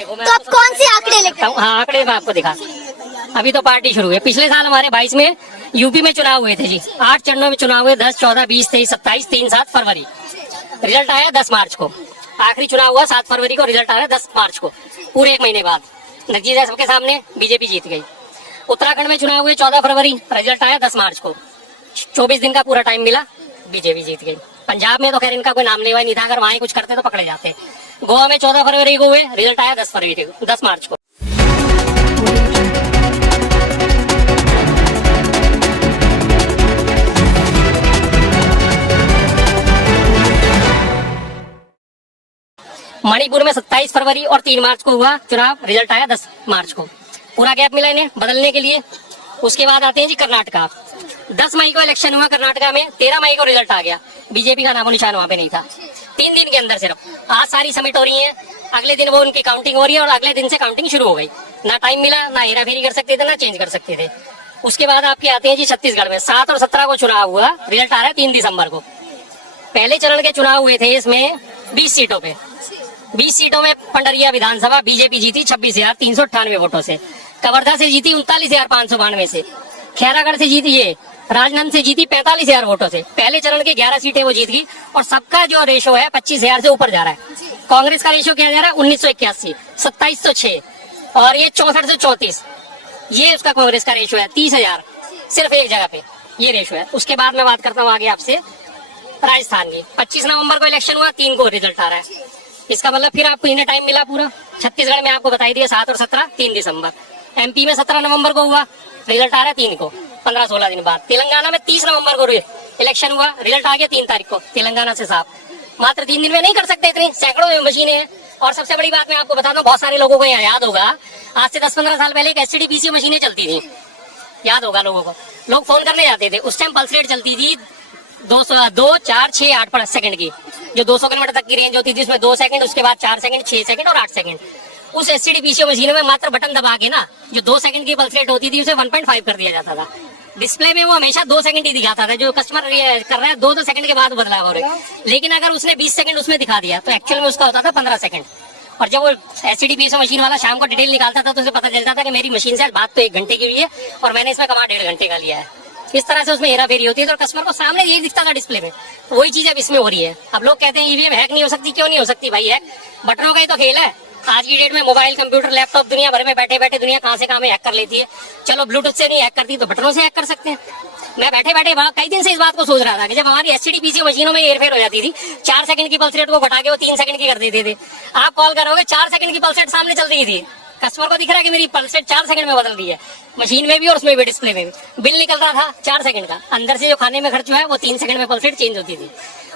तो आप कौन से आंकड़े लिखते हैं? हाँ, आंकड़े मैं आपको दिखा। अभी तो पार्टी शुरू हुई है। पिछले साल हमारे 22 में यूपी में चुनाव हुए थे जी। 8 चरणों में चुनाव हुए, 10, 14, 20, 23, 27, 3, 7 फरवरी। रिजल्ट आया 10 मार्च को। आखिरी चुनाव हुआ 7 फरवरी को, रिजल्ट आया 10 मार्च को, पूरे 1 महीने बाद। नतीजा सबके सामने, बीजेपी जीत गई। उत्तराखंड में चुनाव हुए 14 फरवरी, रिजल्ट आया 10 मार्च को। 24 दिन का पूरा टाइम मिला, बीजेपी जीत गई। पंजाब में तो खैर इनका कोई नाम लेवा नहीं था, अगर वहां कुछ करते तो पकड़े जाते। गोवा में 14 फरवरी को हुए, रिजल्ट आया 10 मार्च को। मणिपुर में 27 फरवरी और 3 मार्च को हुआ चुनाव, रिजल्ट आया 10 मार्च को। पूरा गैप मिला इन्हें बदलने के लिए। उसके बाद आते हैं जी कर्नाटका। 10 मई को इलेक्शन हुआ कर्नाटका में, 13 मई को रिजल्ट आ गया। बीजेपी का नामो निशान वहां पे नहीं था। 3 दिन के अंदर सिर्फ। आज सारी समिट हो रही है, अगले दिन वो उनकी काउंटिंग हो रही है और अगले दिन से काउंटिंग शुरू हो गई। ना टाइम मिला, ना हेरा फेरी कर सकते थे, ना चेंज कर सकते थे। उसके बाद आपके आते हैं जी छत्तीसगढ़ में। 7 और 17 को चुनाव हुआ, रिजल्ट आ रहा है 3 दिसंबर को। पहले चरण के चुनाव हुए थे इसमें 20 सीटों पे। 20 सीटों में पंडरिया विधानसभा बीजेपी जीती 26,398 वोटों से। कवर्धा से जीती 39,592 से। खैरागढ़ से जीती ये राजनांदगांव से जीती 45,000 वोटों से। पहले चरण के 11 सीटें वो जीत गई और सबका जो रेशो है 25,000 से ऊपर जा रहा है। कांग्रेस का रेशो क्या जा रहा है 1981, 2706 और ये 6434। ये उसका कांग्रेस का रेशो है 30,000 सिर्फ एक जगह पे, ये रेशो है। उसके बाद मैं बात करता हूँ आगे आपसे राजस्थान की। 25 नवंबर को इलेक्शन हुआ, 3 को रिजल्ट आ रहा है। इसका मतलब फिर आपको इन्हें टाइम मिला पूरा। छत्तीसगढ़ में आपको बताई दिया 7 और 17, 3 दिसंबर। एमपी में 17 नवंबर को हुआ, रिजल्ट आ रहा है 3 को, 15-16 दिन बाद। तेलंगाना में 30 नवंबर को इलेक्शन हुआ, रिजल्ट आ गया 3 तारीख को, तेलंगाना से साफ। मात्र 3 दिन में नहीं कर सकते इतनी, सैकड़ों मशीनें हैं। और सबसे बड़ी बात मैं आपको बताता हूँ, बहुत सारे लोगों को यहाँ याद होगा, आज से 10-15 साल पहले एक एसटीडीपीसी मशीनें चलती थी, याद होगा लोगों को। लोग फोन करने जाते थे, उस टाइम पल्स रेट चलती थी 2, 4, 6, 8 सेकंड की, जो 200 किलोमीटर तक की रेंज होती थी। उसमें 2 सेकंड, उसके बाद 4 सेकंड, 6 सेकंड और 8 सेकंड। उस एसटीडीपीसी मशीन में मात्र बटन दबा के ना, जो 2 सेकंड की पल्स रेट होती थी उसे 1.5 कर दिया जाता था। डिस्प्ले में वो हमेशा 2 सेकंड ही दिखाता था, जो कस्टमर कर रहा है 2-2 सेकंड के बाद बदलाव हो रहे। लेकिन अगर उसने 20 सेकंड उसमें दिखा दिया तो एक्चुअल में उसका होता था 15 सेकंड। और जब वो एसटीडीपीसी मशीन वाला शाम को डिटेल निकालता था तो उसे पता चलता था कि मेरी मशीन से बात तो 1 घंटे की हुई है और मैंने इसमें कमा 1.5 घंटे का लिया है। इस तरह से उसमें हेरा फेरी होती है तो कस्टमर को सामने यही दिखता था डिस्प्ले में। तो वही चीज अब इसमें हो रही है। अब लोग कहते हैं ईवीएम हैक नहीं हो सकती, क्यों नहीं हो सकती भाई? हैक बटनों का ही तो खेल है। आज की डेट में मोबाइल, कंप्यूटर, लैपटॉप, दुनिया भर में बैठे बैठे दुनिया कहाँ से कहाँ में हैक कर लेती है। चलो ब्लूटूथ से नहीं हैक करती तो बटनों से हैक कर सकते हैं। मैं बैठे बैठे कई दिन से इस बात को सोच रहा था कि जब हमारी एसटीडीपीसी मशीनों में हेरफेर हो जाती थी, 4 सेकंड की पल्स रेट को घटा के वो 3 सेकंड की कर देते थे। आप कॉल करोगे 4 सेकंड की पल्स रेट सामने चल रही थी, कस्टमर को दिख रहा है कि मेरी पल्स रेट 4 सेकंड में बदल रही है, मशीन में भी और उसमें भी, डिस्प्ले में भी। बिल निकल रहा था 4 सेकंड का, अंदर से जो खाने में खर्च हुआ है वो 3 सेकंड में पल्स रेट चेंज होती थी।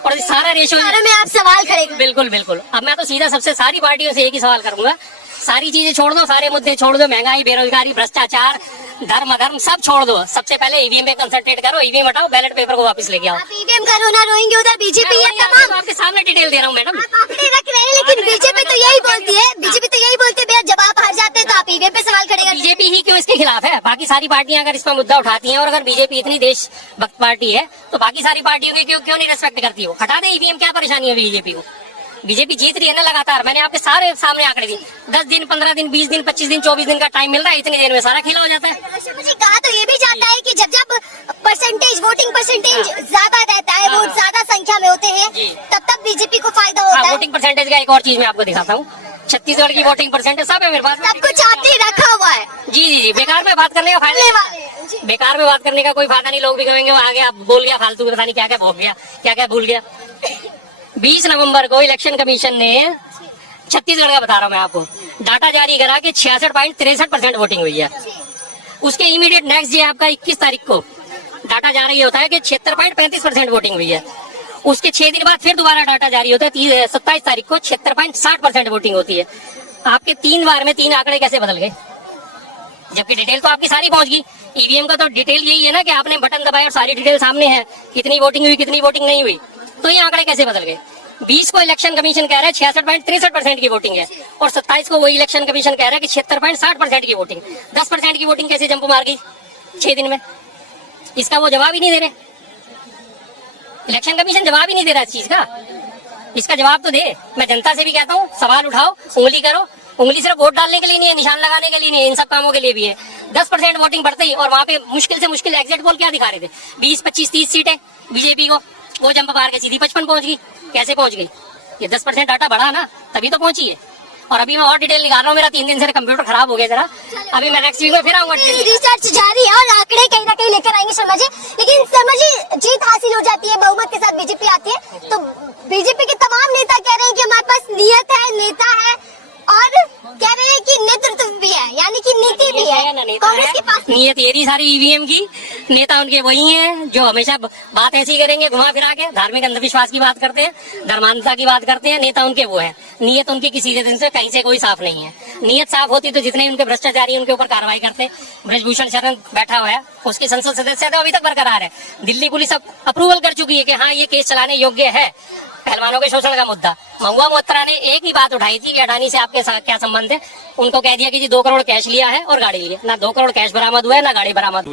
और सारा रेशो में आप सवाल करेंगे? बिल्कुल बिल्कुल। अब मैं तो सीधा सबसे सारी पार्टियों से एक ही सवाल करूंगा, सारी चीजें छोड़ दो, सारे मुद्दे छोड़ दो, महंगाई, बेरोजगारी, भ्रष्टाचार, धर्म सब छोड़ दो। सबसे पहले ईवीएम पे कंसंट्रेट करो, ईवीएम हटाओ, बैलेट पेपर को वापस लेके आओ। आप ईवीएम का रोना रोएंगे, उधर बीजेपी है तमाम। आपके सामने डिटेल दे रहा हूँ मैडम। आप आंकड़े रख रहे हैं, लेकिन बीजेपी तो यही बोलती है, भैया जब आप हार जाते हैं तो आप ईवीएम पे सवाल करेंगे। बीजेपी ही क्यों इसके खिलाफ है? बाकी सारी पार्टियां अगर इस पर मुद्दा उठाती हैं और अगर बीजेपी इतनी देशभक्त पार्टी है तो बाकी सारी पार्टियों की क्यों नहीं रेस्पेक्ट करती? हो हटा दे ईवीएम, क्या परेशानी है बीजेपी को? बीजेपी जीत रही है ना लगातार। मैंने आपके सारे सामने आंकड़े दिए। 10 दिन, 15 दिन, 20 दिन, 25 दिन, 24 दिन का टाइम मिल रहा है, इतनी देर में सारा खेला हो जाता है। मुझे कहा तो ये भी जाता है कि जब परसेंटेज, वोटिंग परसेंटेज ज्यादा रहता है, वोट ज्यादा संख्या में होते हैं, तब बीजेपी को फायदा होता है। वोटिंग परसेंटेज का एक और चीज मैं आपको दिखाता हूँ। छत्तीसगढ़ की वोटिंग परसेंटेज सब है मेरे पास, सब कुछ आपने रखा हुआ है। जी। बेकार में बात करने का फायदा, बेकार में बात करने का कोई फायदा नहीं। लोग भी कहेंगे आगे आप बोल गया फालतू, पता नहीं क्या क्या भोग गया, क्या क्या भूल गया। 20 नवंबर को इलेक्शन कमीशन ने छत्तीसगढ़ का बता रहा हूँ मैं आपको, डाटा जारी करा कि 66.63% वोटिंग हुई है। उसके इमीडिएट नेक्स्ट डे आपका 21 तारीख को डाटा जारी होता है कि 76.35% वोटिंग हुई है। उसके 6 दिन बाद फिर दोबारा डाटा जारी होता है 27 तारीख को, 76.60% वोटिंग होती है। आपके 3 बार में 3 आंकड़े कैसे बदल गए? जबकि डिटेल तो आपकी सारी पहुंच गई। ईवीएम का तो डिटेल यही है ना कि आपने बटन दबाया और सारी डिटेल सामने है, कितनी वोटिंग हुई, कितनी वोटिंग नहीं हुई। तो ये आंकड़े कैसे बदल गए? 20 को इलेक्शन कमीशन कह रहा है 66.63% की वोटिंग है और 27 को वही इलेक्शन कमीशन कह रहा है कि 76.60% की वोटिंग। 10% की वोटिंग कैसे जंप मार गई 6 दिन में? इसका वो जवाब ही नहीं दे रहे। इलेक्शन कमीशन जवाब ही नहीं दे रहा इस चीज का। इसका जवाब तो दे। मैं जनता से भी कहता हूँ सवाल उठाओ, उंगली करो, उंगली सिर्फ वोट डालने के लिए नहीं है, निशान लगाने के लिए नहीं है, इन सब कामों के लिए भी है। 10% वोटिंग बढ़ते ही, और वहाँ पे मुश्किल से मुश्किल एग्जिट पोल क्या दिखा रहे थे, 20, 25, 30 सीटें बीजेपी को, वो जंप मार के सीधी 55 पहुंच गई। कैसे पहुंच गई? ये 10% डाटा बढ़ा ना, तभी तो पहुंची है। और अभी मैं और डिटेल निकाल रहा हूँ, मेरा 3 दिन से कंप्यूटर खराब हो गया जरा, अभी मैं नेक्स्ट वीक में फिर आऊंगा। रिसर्च जारी है और आंकड़े कहीं ना कहीं लेकर आएंगे शर्मा जी। लेकिन शर्मा जी, जीत हासिल हो जाती है, बहुमत के साथ बीजेपी आती है, तो बीजेपी के तमाम नेता कह रहे हैं कि हमारे पास नियत है, नेता है, और कह रहे हैं कि नेतृत्व भी है, यानी कि नीति भी है। कांग्रेस के पास नियत ये रही सारी ईवीएम की, नेता उनके वही हैं जो हमेशा बात ऐसी करेंगे घुमा फिरा के, धार्मिक अंधविश्वास की बात करते हैं, धर्मांधता की बात करते हैं, नेता उनके वो है। नियत उनकी किसी दिन से कहीं से कोई साफ नहीं है। नियत साफ होती तो जितने उनके भ्रष्टाचारी उनके ऊपर कार्रवाई करते। ब्रजभूषण शरण बैठा हुआ है, उसकी संसद सदस्य तो अभी तक बरकरार है। दिल्ली पुलिस अब अप्रूवल कर चुकी है कि हाँ ये केस चलाने योग्य है, पहलवानों के शोषण का मुद्दा। महुआ मोहत्रा ने एक ही बात उठाई थी कि अडानी से आपके साथ क्या संबंध है, उनको कह दिया कि जी 2 करोड़ कैश लिया है और गाड़ी ली है। ना 2 करोड़ कैश बरामद हुआ है, ना गाड़ी बरामद हुई।